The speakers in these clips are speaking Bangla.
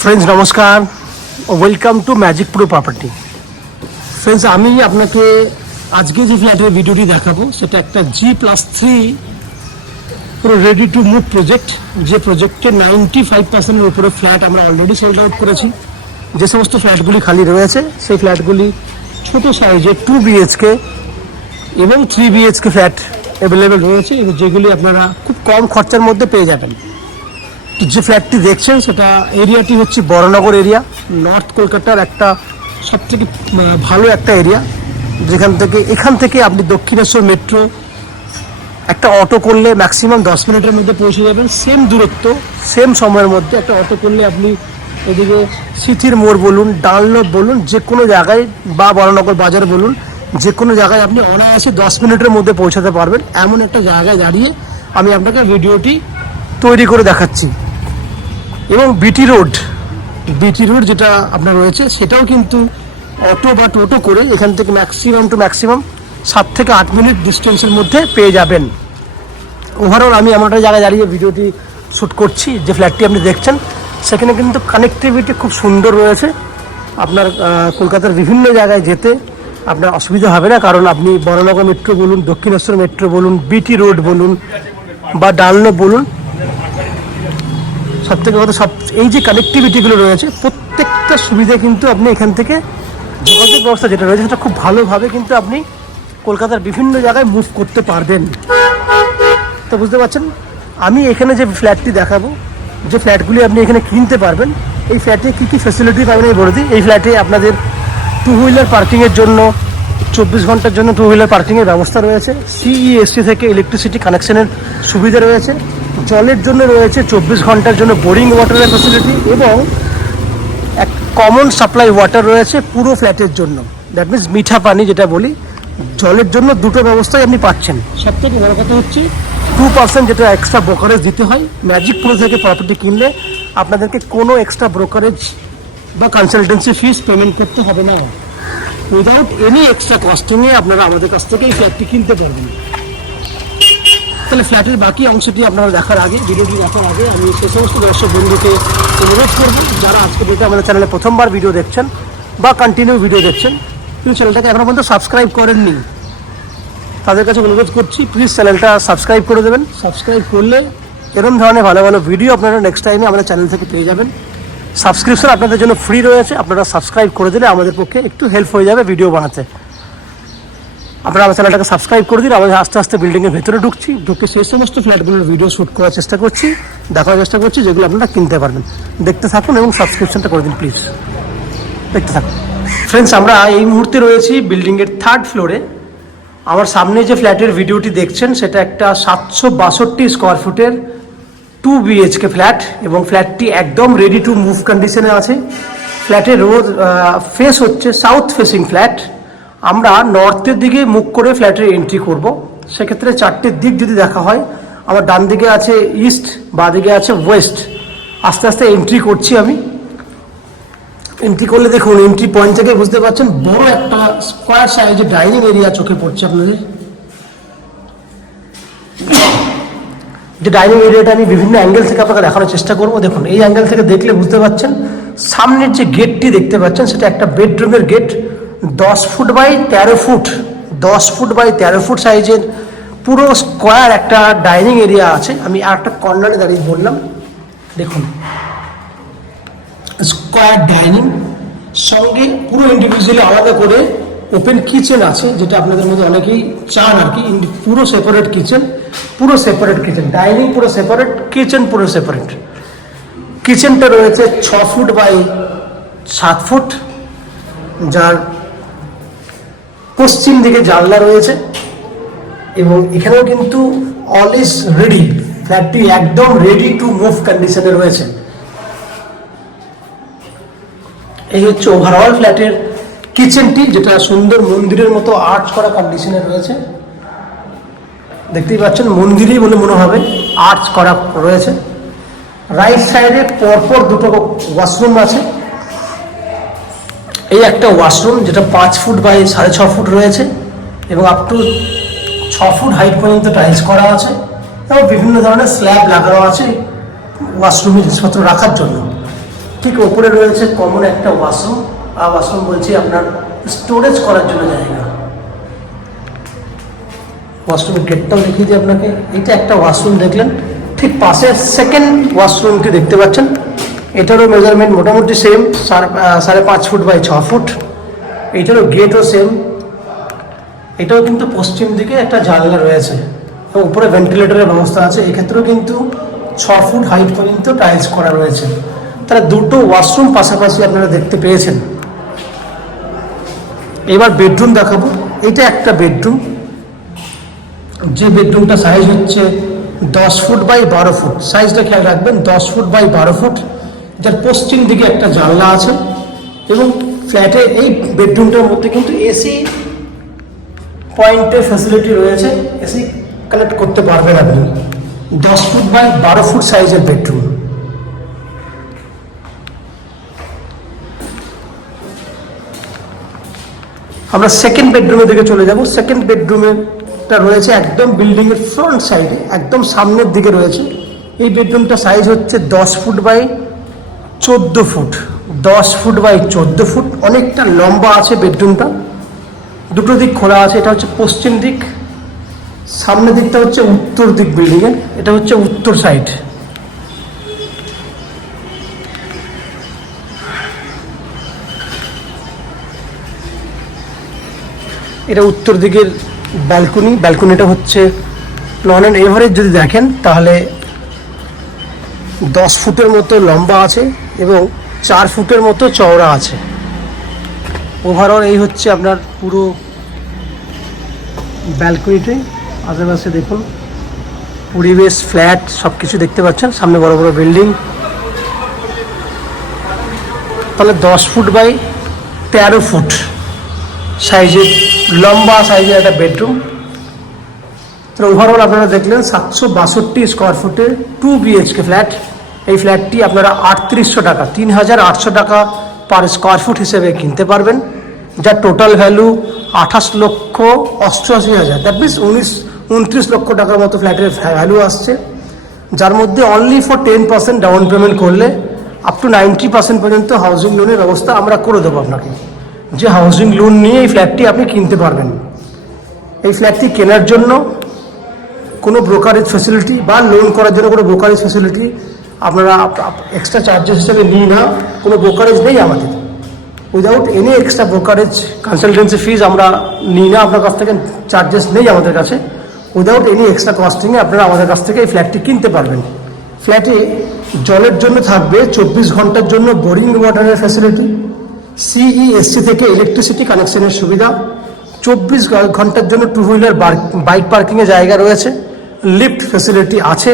फ्रेंड्स नमस्कार, welcome to magic pro property. Friends আমি আপনাকে আজকে যে ফ্ল্যাটের ভিডিওটি দেখাবো সেটা একটা G+3 পুরো রেডি টু মুভ প্রজেক্ট। যে প্রজেক্টের 95% এর উপরে ফ্ল্যাট আমরা অলরেডি সেল আউট করেছি। যে সমস্ত ফ্ল্যাটগুলি খালি রয়েছে সেই ফ্ল্যাটগুলি ছোট সাইজের 2 BHK এবং 3 BHK ফ্ল্যাট অ্যাভেলেবেল রয়েছে, এবং যেগুলি আপনারা খুব কম খরচার মধ্যে পেয়ে যাবেন। যে ফ্ল্যাটটি দেখছেন সেটা এরিয়াটি হচ্ছে বড়নগর এরিয়া, নর্থ কলকাতার একটা সবথেকে ভালো একটা এরিয়া, এখান থেকে আপনি দক্ষিণেশ্বর মেট্রো একটা অটো করলে ম্যাক্সিমাম 10 মিনিটের মধ্যে পৌঁছে যাবেন। সেম দূরত্ব সেম সময়ের মধ্যে একটা অটো করলে আপনি এদিকে সিথির মোড় বলুন, ডানলপ বলুন, যে কোনো জায়গায় বা বড়নগর বাজার বলুন, যে কোনো জায়গায় আপনি অনায়াসে 10 মিনিটের মধ্যে পৌঁছাতে পারবেন। এমন একটা জায়গায় দাঁড়িয়ে আমি আপনাকে ভিডিওটি তৈরি করে দেখাচ্ছি। এবং বিটি রোড যেটা আপনার রয়েছে সেটাও কিন্তু অটো বা টোটো করে এখান থেকে ম্যাক্সিমাম 7 থেকে 8 মিনিট ডিস্টেন্সের মধ্যে পেয়ে যাবেন। ওভারঅল আমি এমন একটা জায়গায় দাঁড়িয়ে ভিডিওটি শ্যুট করছি। যে ফ্ল্যাটটি আপনি দেখছেন সেখানে কিন্তু কানেক্টিভিটি খুব সুন্দর রয়েছে। আপনার কলকাতার বিভিন্ন জায়গায় যেতে আপনার অসুবিধা হবে না, কারণ আপনি বড়নগর মেট্রো বলুন, দক্ষিণেশ্বর মেট্রো বলুন, বিটি রোড বলুন বা ডালনো বলুন, সব থেকে কথা এই যে কানেক্টিভিটিগুলো রয়েছে প্রত্যেকটা সুবিধা কিন্তু আপনি এখান থেকে যোগাযোগ ব্যবস্থা যেটা রয়েছে সেটা খুব ভালোভাবে কিন্তু আপনি কলকাতার বিভিন্ন জায়গায় মুভ করতে পারবেন। তো বুঝতে পারছেন, আমি এখানে যে ফ্ল্যাটটি দেখাবো, যে ফ্ল্যাটগুলি আপনি এখানে কিনতে পারবেন, এই ফ্ল্যাটে কী কী ফ্যাসিলিটি পাবেন আমি বলে দিই। এই ফ্ল্যাটে আপনাদের 2 হুইলার পার্কিংয়ের জন্য 24 ঘন্টার জন্য 2 হুইলার পার্কিংয়ের ব্যবস্থা রয়েছে। CESC থেকে ইলেকট্রিসিটি কানেকশনের সুবিধা রয়েছে। জলের জন্য রয়েছে 24 ঘন্টার জন্য বোরিং ওয়াটারের ফ্যাসিলিটি, এবং এক কমন সাপ্লাই ওয়াটার রয়েছে পুরো ফ্ল্যাটের জন্য। দ্যাট মিনস মিঠা পানি যেটা বলি, জলের জন্য দুটো ব্যবস্থাই আপনি পাচ্ছেন। সবথেকে বড় কথা হচ্ছে 2% যেটা এক্সট্রা ব্রোকারেজ দিতে হয় ম্যাজিক প্রো থেকে প্রপার্টি কিনলে, আপনাদেরকে কোনো এক্সট্রা ব্রোকারেজ বা কনসালটেন্সি ফিস পেমেন্ট করতে হবে না। উইদাউট এনি এক্সট্রা কস্টিংয়ে আপনারা আমাদের কাছ থেকে এই ফ্ল্যাটটি কিনতে পারবেন। তাহলে ফ্ল্যাটের বাকি অংশটি আপনারা দেখার আগে, ভিডিওটি দেখার আগে আমি সেই সমস্ত দর্শক বন্ধুকে অনুরোধ করব যারা আজকে ডেটে আমাদের চ্যানেলে প্রথমবার ভিডিও দেখছেন বা কন্টিনিউ ভিডিও দেখছেন, কিন্তু চ্যানেলটাকে এখনও পর্যন্ত সাবস্ক্রাইব করেননি, তাদের কাছে অনুরোধ করছি প্লিজ চ্যানেলটা সাবস্ক্রাইব করে দেবেন। সাবস্ক্রাইব করলে এরকম ধরনের ভালো ভালো ভিডিও আপনারা নেক্সট টাইমে আমাদের চ্যানেল থেকে পেয়ে যাবেন। সাবস্ক্রিপশন আপনাদের জন্য ফ্রি রয়েছে, আপনারা সাবস্ক্রাইব করে দিলে আমাদের পক্ষে একটু হেল্প হয়ে যাবে ভিডিও বানাতে। আপনারা আমার চ্যানেলটাকে সাবস্ক্রাইব করে দিন। আমরা আস্তে আস্তে বিল্ডিংয়ের ভেতরে ঢুকে সেই সমস্ত ফ্ল্যাটগুলোর ভিডিও শ্যুট করার চেষ্টা করছি, দেখার চেষ্টা করছি যেগুলো আপনারা কিনতে পারবেন। দেখতে থাকুন এবং সাবস্ক্রিপশনটা করে দিন প্লিজ, দেখতে থাকুন। ফ্রেন্ডস, আমরা এই মুহূর্তে রয়েছি বিল্ডিংয়ের 3rd ফ্লোরে। আমার সামনে যে ফ্ল্যাটের ভিডিওটি দেখছেন সেটা একটা 762 স্কোয়ার ফুটের 2 BHK ফ্ল্যাট, এবং ফ্ল্যাটটি একদম রেডি টু মুভ কন্ডিশনে আছে। ফ্ল্যাটের রোড ফেস হচ্ছে সাউথ ফেসিং ফ্ল্যাট। আমরা নর্থের দিকে মুখ করে ফ্ল্যাটের এন্ট্রি করব। সেক্ষেত্রে 4টে দিক যদি দেখা হয়, আমার ডান দিকে আছে ইস্ট, বাঁ দিকে আছে ওয়েস্ট। আস্তে আস্তে এন্ট্রি করছি আমি। এন্ট্রি করলে দেখুন, এন্ট্রি পয়েন্ট থেকে বুঝতে পারছেন বড় একটা স্কোয়ার সাইজের ডাইনিং এরিয়া চোখে পড়ছে আপনাদের। যে ডাইনিং এরিয়াটা আমি বিভিন্ন অ্যাঙ্গেল থেকে আপনাকে দেখানোর চেষ্টা করবো। দেখুন, এই অ্যাঙ্গেল থেকে দেখলে বুঝতে পারছেন সামনের যে গেটটি দেখতে পাচ্ছেন সেটা একটা বেডরুমের গেট। 10 ফুট বাই 13 ফুট সাইজের পুরো স্কোয়ার একটা ডাইনিং এরিয়া আছে। আমি আর একটা কর্নারে দাঁড়িয়ে বললাম, দেখুন স্কোয়ার ডাইনিং, সঙ্গে পুরো ইন্ডিভিজুয়ালি আলাদা করে ওপেন কিচেন আছে, যেটা আপনাদের মধ্যে অনেকেই চান আর কি। পুরো সেপারেট কিচেন, ডাইনিং পুরো সেপারেট, কিচেন পুরো সেপারেট। কিচেনটা রয়েছে 6 ফুট বাই 7 ফুট, যার পশ্চিম দিকে জানলা রয়েছে, এবং এখানেও কিন্তু অল ইজ রেডি। ফ্ল্যাটটি একদম রেডি টু মুভ কন্ডিশনে রয়েছে। এই হচ্ছে ওভারঅল ফ্ল্যাটের কিচেনটি, যেটা সুন্দর মন্দিরের মতো আর্চ করা কন্ডিশনে রয়েছে। দেখতেই পাচ্ছেন মন্দিরই বলে মনে হবে, আর্চ করা রয়েছে। রাইট সাইডে পরপর দুটো ওয়াশরুম আছে। এই একটা ওয়াশরুম যেটা 5 ফুট বাই 6.5 ফুট রয়েছে, এবং আপ টু 6 ফুট হাইট পর্যন্ত টাইলস করা আছে, এবং বিভিন্ন ধরনের স্ল্যাব লাগানো আছে ওয়াশরুমে জিনিসপত্র রাখার জন্য। ঠিক ওপরে রয়েছে কমন একটা ওয়াশরুম, আর ওয়াশরুম বলছি আপনার স্টোরেজ করার জন্য জায়গা। ওয়াশরুমের গেটটাও দেখিয়ে দিই আপনাকে। এটা একটা ওয়াশরুম দেখলেন, ঠিক পাশে সেকেন্ড ওয়াশরুমটি দেখতে পাচ্ছেন। এটারও মেজারমেন্ট মোটামুটি সেম, 5.5 ফুট বাই 6 ফুট। এইটারও গেটও সেম। এটাও কিন্তু পশ্চিম দিকে একটা জানলা রয়েছে এবং উপরে ভেন্টিলেটরের ব্যবস্থা আছে। এক্ষেত্রেও কিন্তু 6 ফুট হাইট পর্যন্ত টাইলস করা রয়েছে। তারা দুটো ওয়াশরুম পাশাপাশি আপনারা দেখতে পেয়েছেন। এবার বেডরুম দেখাবো। এটা একটা বেডরুম, যে বেডরুমটা সাইজ হচ্ছে 10 ফুট বাই 12 ফুট। সাইজটা খেয়াল রাখবেন, 10 ফুট বাই 12 ফুট, যার পশ্চিম দিকে একটা জানলা আছে। এবং ফ্ল্যাটে এই বেডরুমটার মধ্যে কিন্তু এসি পয়েন্টের ফ্যাসিলিটি রয়েছে, এসি কানেক্ট করতে পারবেন আপনি। 10 ফুট বাই 12 ফুট সাইজের বেডরুম। আমরা সেকেন্ড বেডরুমের দিকে চলে যাব। সেকেন্ড বেডরুমেরটা রয়েছে একদম বিল্ডিংয়ের ফ্রন্ট সাইডে, একদম সামনের দিকে রয়েছে। এই বেডরুমটা সাইজ হচ্ছে 10 foot by 14 foot. 10 foot by 14 foot, অনেকটা লম্বা আছে বেডরুমটা। দুটো দিক খোলা আছে। এটা হচ্ছে পশ্চিম দিক, সামনের দিকটা হচ্ছে উত্তর দিক বিল্ডিংয়ের। এটা হচ্ছে উত্তর সাইড। এটা উত্তর দিকের ব্যালকনি। ব্যালকনিটা হচ্ছে লন অ্যান্ড এভারেজ যদি দেখেন তাহলে 10 ফুটের মতো লম্বা আছে এবং 4 ফুটের মতো চওড়া আছে। ওভারঅল এই হচ্ছে আপনার পুরো ব্যালকনিতে। আশেপাশে দেখুন পরিবেশ, ফ্ল্যাট সব কিছু দেখতে পাচ্ছেন। সামনে বড় বড় বিল্ডিং। তাহলে 10 ফুট বাই 13 ফুট সাইজের, লম্বা সাইজের একটা বেডরুম। তো ওভারঅল আপনারা দেখলেন 762 স্কোয়ার ফুটের 2 BHK ফ্ল্যাট। এই ফ্ল্যাটটি আপনারা 3800 টাকা, 3800 টাকা পার স্কোয়ার ফুট হিসেবে কিনতে পারবেন, যার টোটাল ভ্যালু 28,88,000। দ্যাট মিনস 29 লক্ষ টাকার মতো ফ্ল্যাটের ভ্যালু আসছে, যার মধ্যে অনলি ফর 10% ডাউন পেমেন্ট করলে আপ টু 90% পর্যন্ত হাউজিং লোনের ব্যবস্থা আমরা করে দেবো আপনাকে, যে হাউজিং লোন নিয়ে এই ফ্ল্যাটটি আপনি কিনতে পারবেন। এই ফ্ল্যাটটি কেনার জন্য কোনো ব্রোকারেজ ফ্যাসিলিটি বা লোন করার জন্য কোনো ব্রোকারেজ ফ্যাসিলিটি আপনারা এক্সট্রা চার্জেস হিসেবে নিই না। কোনো ব্রোকারেজ নেই আমাদের। Without any extra brokerage consultancy fees আমরা নিই না আপনার কাছ থেকে, চার্জেস নেই আমাদের কাছে। উইদাউট এনি এক্সট্রা কস্টিংয়ে আপনারা আমাদের কাছ থেকে এই ফ্ল্যাটটি কিনতে পারবেন। ফ্ল্যাটে জলের জন্য থাকবে 24 ঘন্টার জন্য বোরিং ওয়াটারের ফ্যাসিলিটি, CESC থেকে ইলেকট্রিসিটি কানেকশনের সুবিধা, 24 ঘন্টার জন্য 2 হুইলার বাইক পার্কিংয়ের জায়গা রয়েছে, লিফট ফ্যাসিলিটি আছে,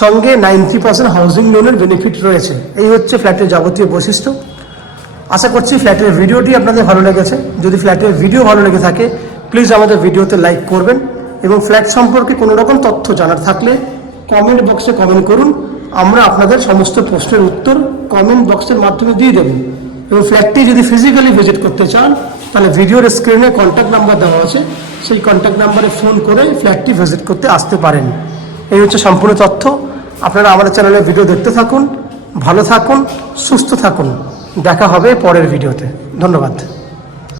সঙ্গে 90% হাউজিং লোনের বেনিফিট রয়েছে। এই হচ্ছে ফ্ল্যাটের যাবতীয় বৈশিষ্ট্য। আশা করছি ফ্ল্যাটের ভিডিওটি আপনাদের ভালো লেগেছে। যদি ফ্ল্যাটের ভিডিও ভালো লেগে থাকে প্লিজ আমাদের ভিডিওতে লাইক করবেন এবং ফ্ল্যাট সম্পর্কে কোনো রকম তথ্য জানার থাকলে কমেন্ট বক্সে কমেন্ট করুন। আমরা আপনাদের সমস্ত প্রশ্নের উত্তর কমেন্ট বক্সের মাধ্যমে দিয়ে দেব। এবং ফ্ল্যাটটি যদি ফিজিক্যালি ভিজিট করতে চান তাহলে ভিডিওর স্ক্রিনে কন্ট্যাক্ট নাম্বার দেওয়া আছে, সেই কন্ট্যাক্ট নাম্বারে ফোন করে ফ্ল্যাটটি ভিজিট করতে আসতে পারেন। এই হচ্ছে সম্পূর্ণ তথ্য। আপনারা আমাদের চ্যানেলে ভিডিও দেখতে থাকুন, ভালো থাকুন, সুস্থ থাকুন। দেখা হবে পরের ভিডিওতে। ধন্যবাদ।